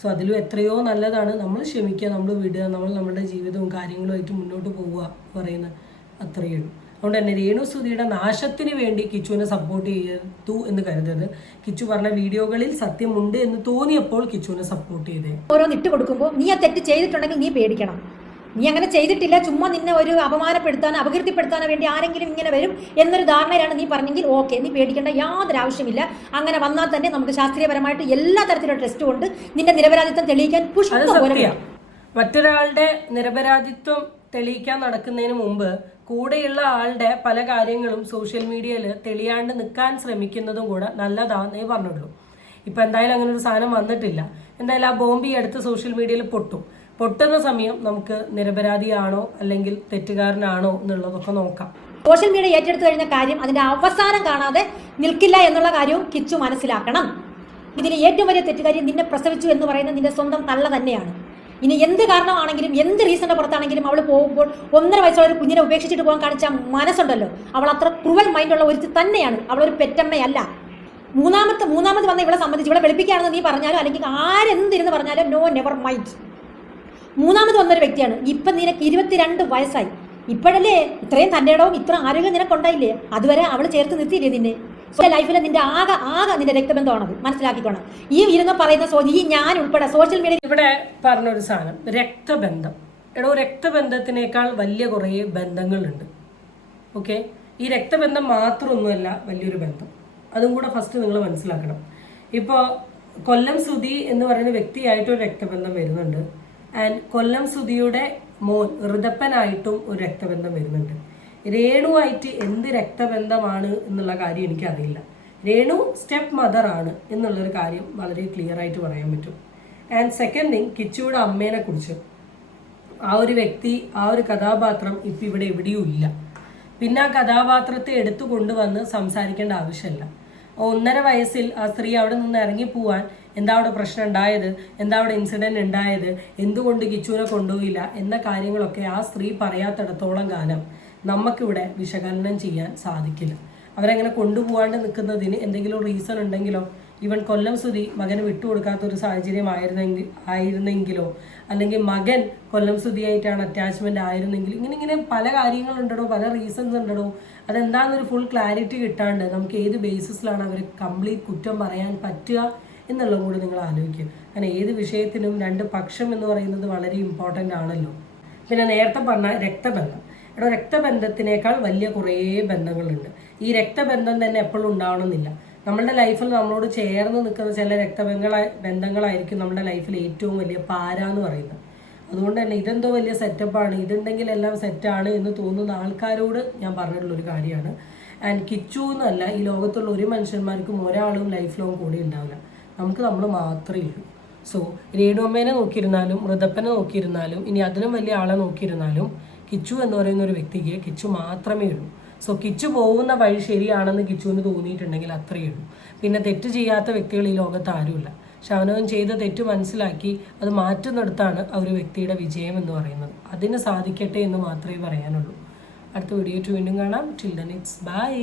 സോ അതിലും എത്രയോ നല്ലതാണ് നമ്മൾ ക്ഷമിക്കുക, നമ്മൾ വിടുക, നമ്മൾ നമ്മുടെ ജീവിതവും കാര്യങ്ങളുമായിട്ട് മുന്നോട്ട് പോവുക പറയുന്നത്. അത്രയേ ഉള്ളൂ. അതുകൊണ്ട് തന്നെ രേണുസുതിയുടെ നാശത്തിന് വേണ്ടി കിച്ചുവിനെ സപ്പോർട്ട് ചെയ്തു എന്ന് കരുതരുത്. കിച്ചു പറഞ്ഞ വീഡിയോകളിൽ സത്യമുണ്ട് എന്ന് തോന്നിയപ്പോൾ കിച്ചുവിനെ സപ്പോർട്ട് ചെയ്തേ. ഓരോന്ന് ഇട്ട് കൊടുക്കുമ്പോൾ നീ ആ തെറ്റ് ചെയ്തിട്ടുണ്ടെങ്കിൽ നീ പേടിക്കണം. നീ അങ്ങനെ ചെയ്തിട്ടില്ല, ചുമ്മാ നിന്നെ ഒരു അപമാനപ്പെടുത്താനോ അപകീർത്തിപ്പെടുത്താനോ വേണ്ടി ആരെങ്കിലും ഇങ്ങനെ വരും എന്നൊരു ധാരണയിലാണ് നീ പറഞ്ഞെങ്കിൽ ഓക്കെ, നീ പേടിക്കേണ്ട യാതൊരു ആവശ്യമില്ല. അങ്ങനെ വന്നാൽ തന്നെ നമുക്ക് ശാസ്ത്രീയപരമായിട്ട് എല്ലാ തരത്തിലുള്ള ടെസ്റ്റ് കൊണ്ട് നിന്റെ നിരപരാധിത്വം തെളിയിക്കാൻ മറ്റൊരാളുടെ നിരപരാധിത്വം തെളിയിക്കാൻ നടക്കുന്നതിന് മുമ്പ് കൂടെയുള്ള ആളുടെ പല കാര്യങ്ങളും സോഷ്യൽ മീഡിയയിൽ തെളിയാണ്ട് നിൽക്കാൻ ശ്രമിക്കുന്നതും കൂടെ നല്ലതാണെന്നേ പറഞ്ഞുള്ളൂ. ഇപ്പം എന്തായാലും അങ്ങനെ ഒരു സാധനം വന്നിട്ടില്ല. എന്തായാലും ആ ബോംബ് ഈ അടുത്ത് സോഷ്യൽ മീഡിയയിൽ പൊട്ടുന്ന സമയം നമുക്ക് നിരപരാധിയാണോ അല്ലെങ്കിൽ തെറ്റുകാരനാണോ എന്നുള്ളതൊക്കെ നോക്കാം. സോഷ്യൽ മീഡിയ ഏറ്റെടുത്തു കഴിഞ്ഞ കാര്യം അതിന്റെ അവസാനം കാണാതെ നിൽക്കില്ല എന്നുള്ള കാര്യവും കിച്ചു മനസ്സിലാക്കണം. ഇതിന് ഏറ്റവും വലിയ തെറ്റുകാരി നിന്നെ പ്രസവിച്ചു എന്ന് പറയുന്നത് നിന്റെ സ്വന്തം തള്ള തന്നെയാണ്. ഇനി എന്ത് കാരണമാണെങ്കിലും എന്ത് റീസണിന്റെ പുറത്താണെങ്കിലും അവൾ പോകുമ്പോൾ 1.5 വയസ്സുള്ള ഒരു കുഞ്ഞിനെ ഉപേക്ഷിച്ചിട്ട് പോകാൻ കാണിച്ച മനസ്സുണ്ടല്ലോ, അവൾ അത്ര ക്രൂവൽ മൈൻഡുള്ള ഒരു തന്നെയാണ്. അവളൊരു പെറ്റമ്മയല്ല. മൂന്നാമത് വന്ന ഇവളെ സംബന്ധിച്ച് ഇവളെ വെളുപ്പിക്കുകയാണെന്ന് നീ പറഞ്ഞാലോ അല്ലെങ്കിൽ ആരെന്തിരുന്ന് പറഞ്ഞാലോ നോ നെവർ മൈൻഡ്. മൂന്നാമത് വന്നൊരു വ്യക്തിയാണ്. ഇപ്പം നിനക്ക് 22 വയസ്സായി. ഇപ്പോഴല്ലേ ഇത്രയും തൻ്റെ ഇടവും ഇത്ര ആരോഗ്യം നിനക്കുണ്ടായില്ലേ? അതുവരെ അവൾ ചേർത്ത് നിർത്തിയില്ലേ നിന്നെ? ലൈഫിൽ നിന്റെ ആകെ നിന്റെ രക്തബന്ധമാണത്, മനസ്സിലാക്കിക്കോണം. ഈ ഇരുന്ന് പറയുന്ന ഈ ഞാൻ ഉൾപ്പെടെ സോഷ്യൽ മീഡിയ ഇവിടെ പറഞ്ഞൊരു സാധനം രക്തബന്ധം. എടോ, രക്തബന്ധത്തിനേക്കാൾ വലിയ കുറേ ബന്ധങ്ങളുണ്ട്. ഓക്കെ, ഈ രക്തബന്ധം മാത്രമൊന്നുമല്ല വലിയൊരു ബന്ധം, അതും കൂടെ ഫസ്റ്റ് നിങ്ങൾ മനസ്സിലാക്കണം. ഇപ്പോൾ കൊല്ലം സുധി എന്ന് പറയുന്ന വ്യക്തിയായിട്ടൊരു രക്തബന്ധം വരുന്നുണ്ട്. ആൻഡ് കൊല്ലം സുധിയുടെ മോൻ ഋതപ്പനായിട്ടും ഒരു രക്തബന്ധം വരുന്നുണ്ട്. രേണുവായിട്ട് എന്ത് രക്തബന്ധമാണ് എന്നുള്ള കാര്യം എനിക്കറിയില്ല. രേണു സ്റ്റെപ്പ് മദർ ആണ് എന്നുള്ളൊരു കാര്യം വളരെ ക്ലിയർ ആയിട്ട് പറയാൻ പറ്റും. ആൻഡ് സെക്കൻഡ് തിങ്, കിച്ചുയുടെ അമ്മേനെ കുറിച്ച് ആ ഒരു വ്യക്തി, ആ ഒരു കഥാപാത്രം ഇപ്പം ഇവിടെ എവിടെയും ഇല്ല. പിന്നെ ആ കഥാപാത്രത്തെ എടുത്തു കൊണ്ടുവന്ന് സംസാരിക്കേണ്ട ആവശ്യമില്ല. 1.5 വയസ്സിൽ ആ സ്ത്രീ അവിടെ നിന്ന് ഇറങ്ങിപ്പോവാൻ എന്താ അവിടെ പ്രശ്നം ഉണ്ടായത്, എന്താ അവിടെ ഇൻസിഡൻറ്റ് ഉണ്ടായത്, എന്തുകൊണ്ട് കിച്ചുവിനെ കൊണ്ടുപോയില്ല എന്ന കാര്യങ്ങളൊക്കെ ആ സ്ത്രീ പറയാത്തിടത്തോളം കാലം നമുക്കിവിടെ വിശകലനം ചെയ്യാൻ സാധിക്കില്ല. അവരങ്ങനെ കൊണ്ടുപോകാണ്ട് നിൽക്കുന്നതിന് എന്തെങ്കിലും റീസൺ ഉണ്ടെങ്കിലോ, ഈവൻ കൊല്ലം സുധി മകന് വിട്ടുകൊടുക്കാത്തൊരു സാഹചര്യം ആയിരുന്നെങ്കിലോ, അല്ലെങ്കിൽ മകൻ കൊല്ലം സുധിയായിട്ടാണ് അറ്റാച്ച്മെന്റ് ആയിരുന്നെങ്കിൽ, ഇങ്ങനെ പല കാര്യങ്ങളുണ്ടോ, പല റീസൺസ് ഉണ്ടോ. അതെന്താണെന്നൊരു ഫുൾ ക്ലാരിറ്റി കിട്ടാണ്ട് നമുക്ക് ഏത് ബേസിസിലാണ് അവർ കംപ്ലീറ്റ് കുറ്റം പറയാൻ പറ്റുക എന്നുള്ളതും കൂടി നിങ്ങൾ ആലോചിക്കും. കാരണം ഏത് വിഷയത്തിനും 2 പക്ഷം എന്ന് പറയുന്നത് വളരെ ഇമ്പോർട്ടൻ്റ് ആണല്ലോ. പിന്നെ നേരത്തെ പറഞ്ഞ രക്തബന്ധം, രക്തബന്ധത്തിനേക്കാൾ വലിയ കുറേ ബന്ധങ്ങളുണ്ട്. ഈ രക്തബന്ധം തന്നെ എപ്പോഴും ഉണ്ടാവണമെന്നില്ല. നമ്മളുടെ ലൈഫിൽ നമ്മളോട് ചേർന്ന് നിൽക്കുന്ന ചില ബന്ധങ്ങളായിരിക്കും നമ്മുടെ ലൈഫിൽ ഏറ്റവും വലിയ പാര എന്ന് പറയുന്നത്. അതുകൊണ്ട് തന്നെ ഇതെന്തോ വലിയ സെറ്റപ്പാണ്, ഇതുണ്ടെങ്കിൽ എല്ലാം സെറ്റാണ് എന്ന് തോന്നുന്ന ആൾക്കാരോട് ഞാൻ പറഞ്ഞിട്ടുള്ളൊരു കാര്യമാണ്. ആൻഡ് കിച്ചു എന്നല്ല, ഈ ലോകത്തുള്ള ഒരു മനുഷ്യന്മാർക്കും ഒരാളും ലൈഫ് ലോങ് കൂടി ഉണ്ടാവില്ല. നമുക്ക് നമ്മൾ മാത്രമേ ഉള്ളൂ. സോ രേണുഅമ്മേനെ നോക്കിയിരുന്നാലും ഋതപ്പനെ നോക്കിയിരുന്നാലും ഇനി അതിലും വലിയ ആളെ നോക്കിയിരുന്നാലും കിച്ചു എന്ന് പറയുന്ന ഒരു വ്യക്തിക്ക് കിച്ചു മാത്രമേ ഉള്ളൂ. സോ കിച്ചു പോകുന്ന വഴി ശരിയാണെന്ന് കിച്ചുവിന് തോന്നിയിട്ടുണ്ടെങ്കിൽ അത്രയേ ഉള്ളൂ. പിന്നെ തെറ്റ് ചെയ്യാത്ത വ്യക്തികൾ ഈ ലോകത്ത് ആരുമില്ല. പക്ഷെ അവനവൻ ചെയ്ത തെറ്റ് മനസ്സിലാക്കി അത് മാറ്റുന്നിടത്താണ് ആ ഒരു വ്യക്തിയുടെ വിജയം എന്ന് പറയുന്നത്. അതിന് സാധിക്കട്ടെ എന്ന് മാത്രമേ പറയാനുള്ളൂ. അടുത്ത വീഡിയോ വീണ്ടും കാണാം. Till then it's by.